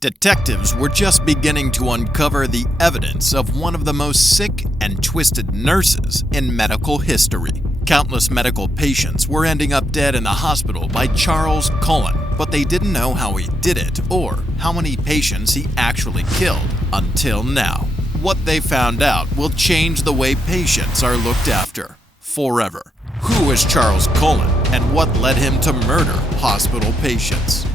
Detectives were just beginning to uncover the evidence of one of the most sick and twisted nurses in medical history. Countless medical patients were ending up dead in the hospital by Charles Cullen, but they didn't know how he did it or how many patients he actually killed until now. What they found out will change the way patients are looked after forever. Who is Charles Cullen, and what led him to murder hospital patients?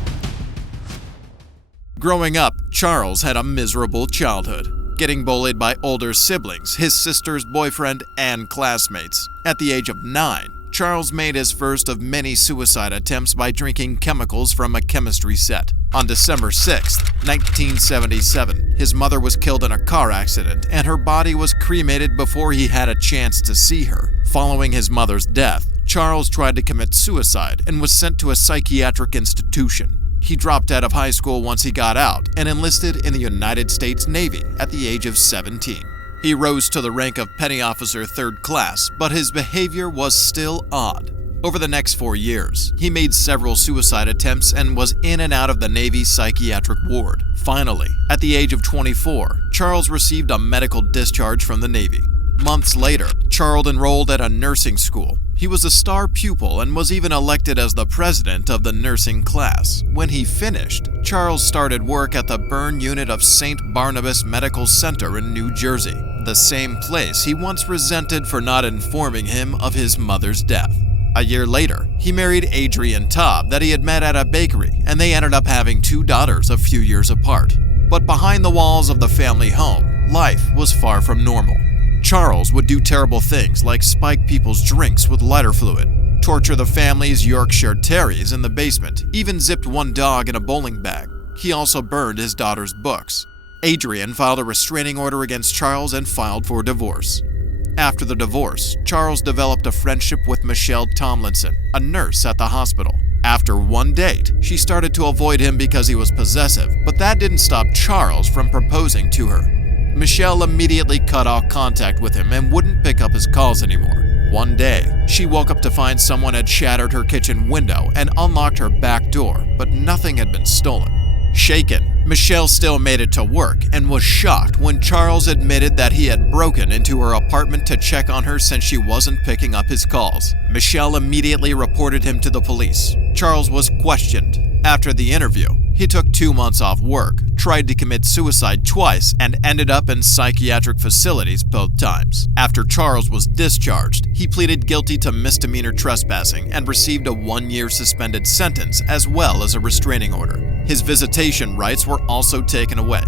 Growing up, Charles had a miserable childhood, getting bullied by older siblings, his sister's boyfriend, and classmates. At the age of 9, Charles made his first of many suicide attempts by drinking chemicals from a chemistry set. On December 6, 1977, his mother was killed in a car accident, and her body was cremated before he had a chance to see her. Following his mother's death, Charles tried to commit suicide and was sent to a psychiatric institution. He dropped out of high school once he got out and enlisted in the United States Navy at the age of 17. He rose to the rank of Petty Officer 3rd Class, but his behavior was still odd. Over the next 4 years, he made several suicide attempts and was in and out of the Navy psychiatric ward. Finally, at the age of 24, Charles received a medical discharge from the Navy. Months later, Charles enrolled at a nursing school. He was a star pupil and was even elected as the president of the nursing class. When he finished, Charles started work at the burn unit of St. Barnabas Medical Center in New Jersey, the same place he once resented for not informing him of his mother's death. A year later, he married Adrienne Taub that he had met at a bakery, and they ended up having 2 daughters a few years apart. But behind the walls of the family home, life was far from normal. Charles would do terrible things like spike people's drinks with lighter fluid, torture the family's Yorkshire Terriers in the basement, even zipped one dog in a bowling bag. He also burned his daughter's books. Adrienne filed a restraining order against Charles and filed for divorce. After the divorce, Charles developed a friendship with Michelle Tomlinson, a nurse at the hospital. After one date, she started to avoid him because he was possessive, but that didn't stop Charles from proposing to her. Michelle immediately cut off contact with him and wouldn't pick up his calls anymore. One day, she woke up to find someone had shattered her kitchen window and unlocked her back door, but nothing had been stolen. Shaken, Michelle still made it to work and was shocked when Charles admitted that he had broken into her apartment to check on her since she wasn't picking up his calls. Michelle immediately reported him to the police. Charles was questioned. After the interview, he took 2 months off work, tried to commit suicide twice, and ended up in psychiatric facilities both times. After Charles was discharged, he pleaded guilty to misdemeanor trespassing and received a 1-year suspended sentence as well as a restraining order. His visitation rights were also taken away.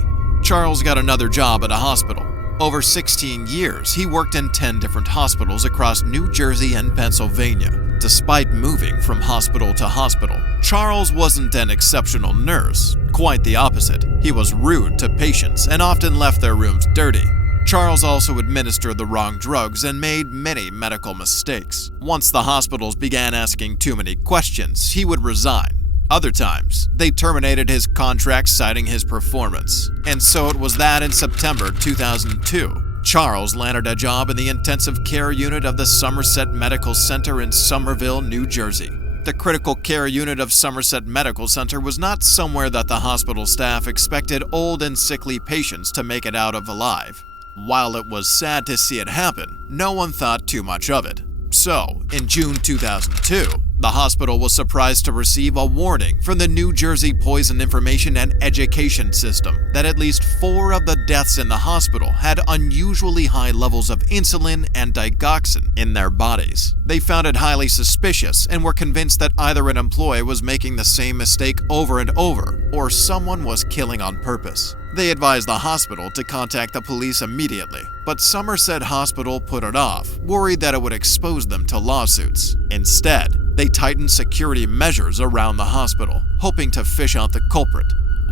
Charles got another job at a hospital. Over 16 years, he worked in 10 different hospitals across New Jersey and Pennsylvania. Despite moving from hospital to hospital, Charles wasn't an exceptional nurse. Quite the opposite. He was rude to patients and often left their rooms dirty. Charles also administered the wrong drugs and made many medical mistakes. Once the hospitals began asking too many questions, he would resign. Other times, they terminated his contract citing his performance. And so it was that in September 2002, Charles landed a job in the intensive care unit of the Somerset Medical Center in Somerville, New Jersey. The critical care unit of Somerset Medical Center was not somewhere that the hospital staff expected old and sickly patients to make it out of alive. While it was sad to see it happen, no one thought too much of it. So, in June 2002, the hospital was surprised to receive a warning from the New Jersey Poison Information and Education System that at least 4 of the deaths in the hospital had unusually high levels of insulin and digoxin in their bodies. They found it highly suspicious and were convinced that either an employee was making the same mistake over and over, or someone was killing on purpose. They advised the hospital to contact the police immediately, but Somerset Hospital put it off, worried that it would expose them to lawsuits. Instead, they tightened security measures around the hospital, hoping to fish out the culprit.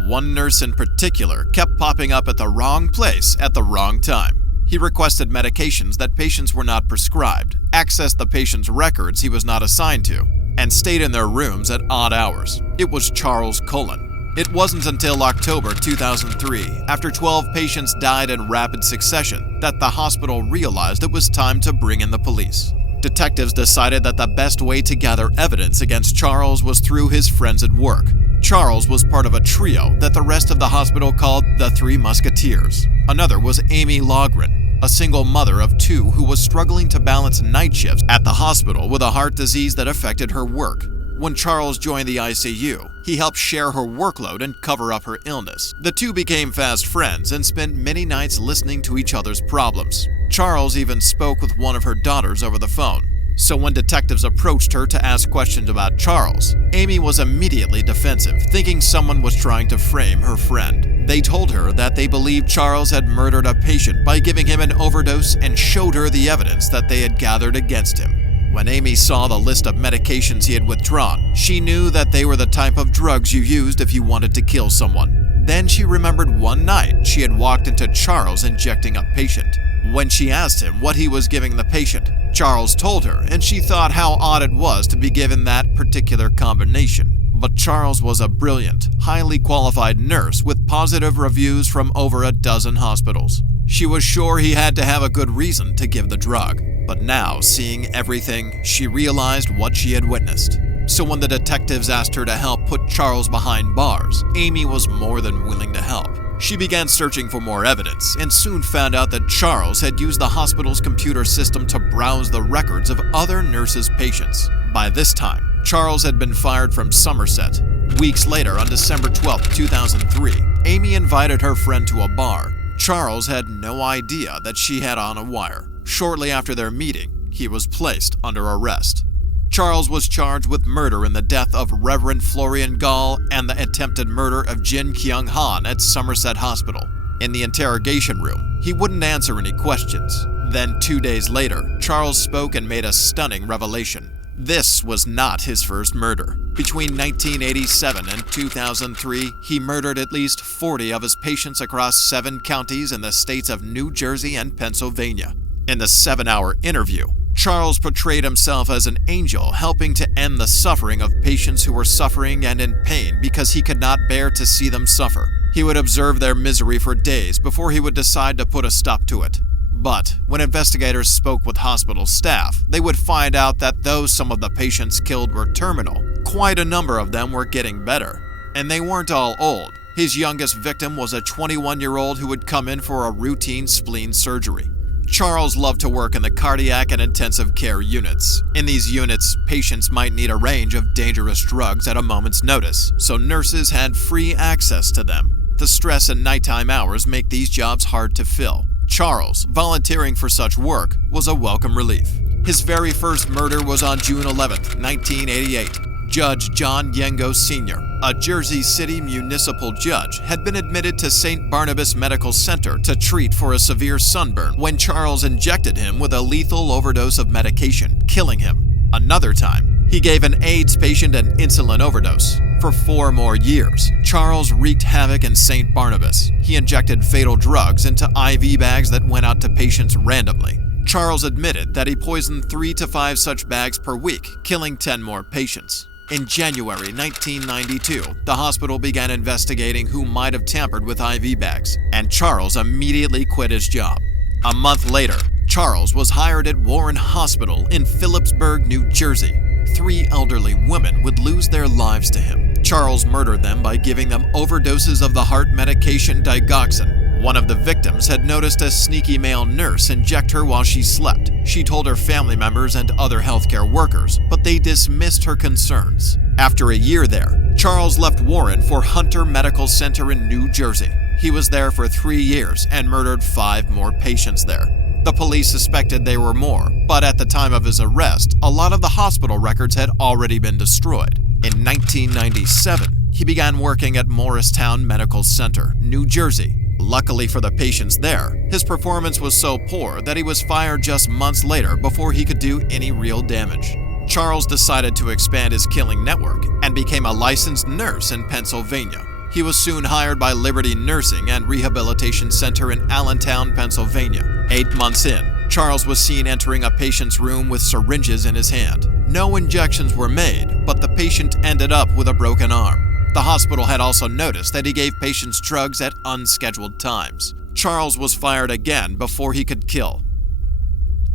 One nurse in particular kept popping up at the wrong place at the wrong time. He requested medications that patients were not prescribed, accessed the patient's records he was not assigned to, and stayed in their rooms at odd hours. It was Charles Cullen. It wasn't until October 2003, after 12 patients died in rapid succession, that the hospital realized it was time to bring in the police. Detectives decided that the best way to gather evidence against Charles was through his friends at work. Charles was part of a trio that the rest of the hospital called the Three Musketeers. Another was Amy Logren, a single mother of two who was struggling to balance night shifts at the hospital with a heart disease that affected her work. When Charles joined the ICU, he helped share her workload and cover up her illness. The two became fast friends and spent many nights listening to each other's problems. Charles even spoke with one of her daughters over the phone. So when detectives approached her to ask questions about Charles, Amy was immediately defensive, thinking someone was trying to frame her friend. They told her that they believed Charles had murdered a patient by giving him an overdose and showed her the evidence that they had gathered against him. When Amy saw the list of medications he had withdrawn, she knew that they were the type of drugs you used if you wanted to kill someone. Then she remembered one night she had walked into Charles injecting a patient. When she asked him what he was giving the patient, Charles told her, and she thought how odd it was to be given that particular combination. But Charles was a brilliant, highly qualified nurse with positive reviews from over a dozen hospitals. She was sure he had to have a good reason to give the drug. But now, seeing everything, she realized what she had witnessed. So when the detectives asked her to help put Charles behind bars, Amy was more than willing to help. She began searching for more evidence and soon found out that Charles had used the hospital's computer system to browse the records of other nurses' patients. By this time, Charles had been fired from Somerset. Weeks later, on December 12, 2003, Amy invited her friend to a bar. Charles had no idea that she had on a wire. Shortly after their meeting, he was placed under arrest. Charles was charged with murder in the death of Reverend Florian Gall and the attempted murder of Jin Kyung Han at Somerset Hospital. In the interrogation room, he wouldn't answer any questions. Then 2 days later, Charles spoke and made a stunning revelation. This was not his first murder. Between 1987 and 2003, he murdered at least 40 of his patients across 7 counties in the states of New Jersey and Pennsylvania. In the 7-hour interview, Charles portrayed himself as an angel helping to end the suffering of patients who were suffering and in pain because he could not bear to see them suffer. He would observe their misery for days before he would decide to put a stop to it. But when investigators spoke with hospital staff, they would find out that though some of the patients killed were terminal, quite a number of them were getting better. And they weren't all old. His youngest victim was a 21-year-old who would come in for a routine spleen surgery. Charles loved to work in the cardiac and intensive care units. In these units, patients might need a range of dangerous drugs at a moment's notice, so nurses had free access to them. The stress and nighttime hours make these jobs hard to fill. Charles, volunteering for such work, was a welcome relief. His very first murder was on June 11, 1988. Judge John Yengo Sr., a Jersey City municipal judge, had been admitted to St. Barnabas Medical Center to treat for a severe sunburn when Charles injected him with a lethal overdose of medication, killing him. Another time, he gave an AIDS patient an insulin overdose. For 4 more years, Charles wreaked havoc in St. Barnabas. He injected fatal drugs into IV bags that went out to patients randomly. Charles admitted that he poisoned 3 to 5 such bags per week, killing 10 more patients. In January 1992, the hospital began investigating who might have tampered with IV bags, and Charles immediately quit his job. A month later, Charles was hired at Warren Hospital in Phillipsburg, New Jersey. 3 elderly women would lose their lives to him. Charles murdered them by giving them overdoses of the heart medication digoxin. One of the victims had noticed a sneaky male nurse inject her while she slept. She told her family members and other healthcare workers, but they dismissed her concerns. After a year there, Charles left Warren for Hunter Medical Center in New Jersey. He was there for 3 years and murdered 5 more patients there. The police suspected there were more, but at the time of his arrest, a lot of the hospital records had already been destroyed. In 1997, he began working at Morristown Medical Center, New Jersey. Luckily for the patients there, his performance was so poor that he was fired just months later before he could do any real damage. Charles decided to expand his killing network and became a licensed nurse in Pennsylvania. He was soon hired by Liberty Nursing and Rehabilitation Center in Allentown, Pennsylvania. 8 months in, Charles was seen entering a patient's room with syringes in his hand. No injections were made, but the patient ended up with a broken arm. The hospital had also noticed that he gave patients drugs at unscheduled times. Charles was fired again before he could kill.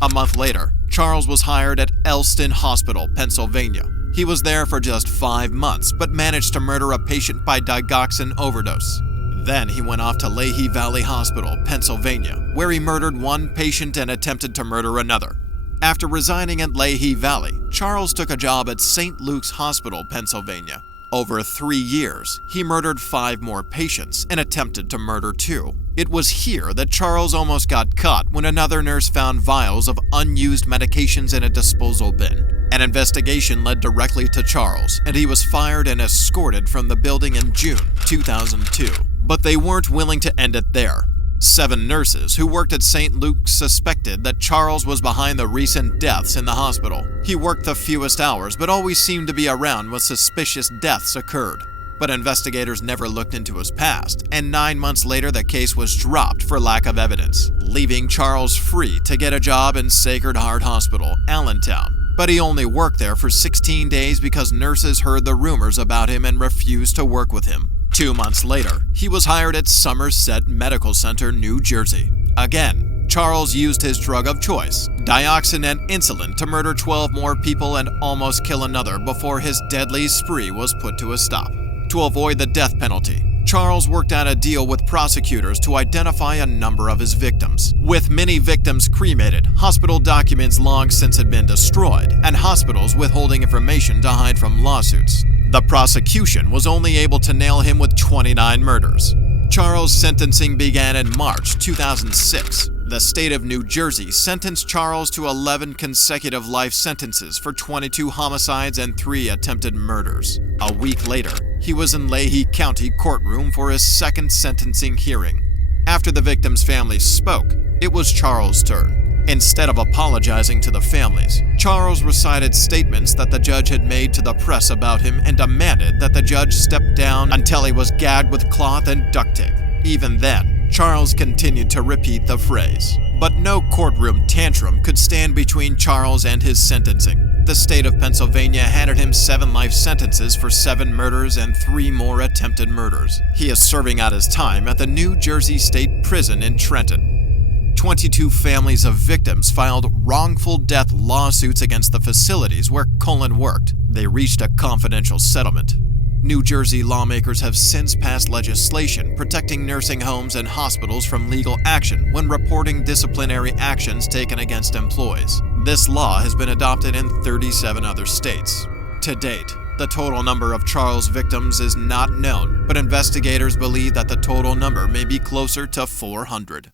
A month later, Charles was hired at Elston Hospital, Pennsylvania. He was there for just 5 months, but managed to murder a patient by digoxin overdose. Then he went off to Lehigh Valley Hospital, Pennsylvania, where he murdered one patient and attempted to murder another. After resigning at Lehigh Valley, Charles took a job at St. Luke's Hospital, Pennsylvania. Over 3 years, he murdered 5 more patients and attempted to murder 2. It was here that Charles almost got caught when another nurse found vials of unused medications in a disposal bin. An investigation led directly to Charles, and he was fired and escorted from the building in June 2002. But they weren't willing to end it there. 7 nurses who worked at St. Luke's suspected that Charles was behind the recent deaths in the hospital. He worked the fewest hours, but always seemed to be around when suspicious deaths occurred. But investigators never looked into his past, and 9 months later the case was dropped for lack of evidence, leaving Charles free to get a job in Sacred Heart Hospital, Allentown. But he only worked there for 16 days because nurses heard the rumors about him and refused to work with him. 2 months later, he was hired at Somerset Medical Center, New Jersey. Again, Charles used his drug of choice, dioxin and insulin, to murder 12 more people and almost kill another before his deadly spree was put to a stop. To avoid the death penalty, Charles worked out a deal with prosecutors to identify a number of his victims. With many victims cremated, hospital documents long since had been destroyed, and hospitals withholding information to hide from lawsuits, the prosecution was only able to nail him with 29 murders. Charles' sentencing began in March 2006. The state of New Jersey sentenced Charles to 11 consecutive life sentences for 22 homicides and 3 attempted murders. A week later, he was in Lehigh County courtroom for his second sentencing hearing. After the victims' families spoke, it was Charles' turn. Instead of apologizing to the families, Charles recited statements that the judge had made to the press about him and demanded that the judge step down until he was gagged with cloth and duct tape. Even then, Charles continued to repeat the phrase. But no courtroom tantrum could stand between Charles and his sentencing. The state of Pennsylvania handed him 7 life sentences for 7 murders and 3 more attempted murders. He is serving out his time at the New Jersey State Prison in Trenton. 22 families of victims filed wrongful death lawsuits against the facilities where Cullen worked. They reached a confidential settlement. New Jersey lawmakers have since passed legislation protecting nursing homes and hospitals from legal action when reporting disciplinary actions taken against employees. This law has been adopted in 37 other states. To date, the total number of Charles' victims is not known, but investigators believe that the total number may be closer to 400.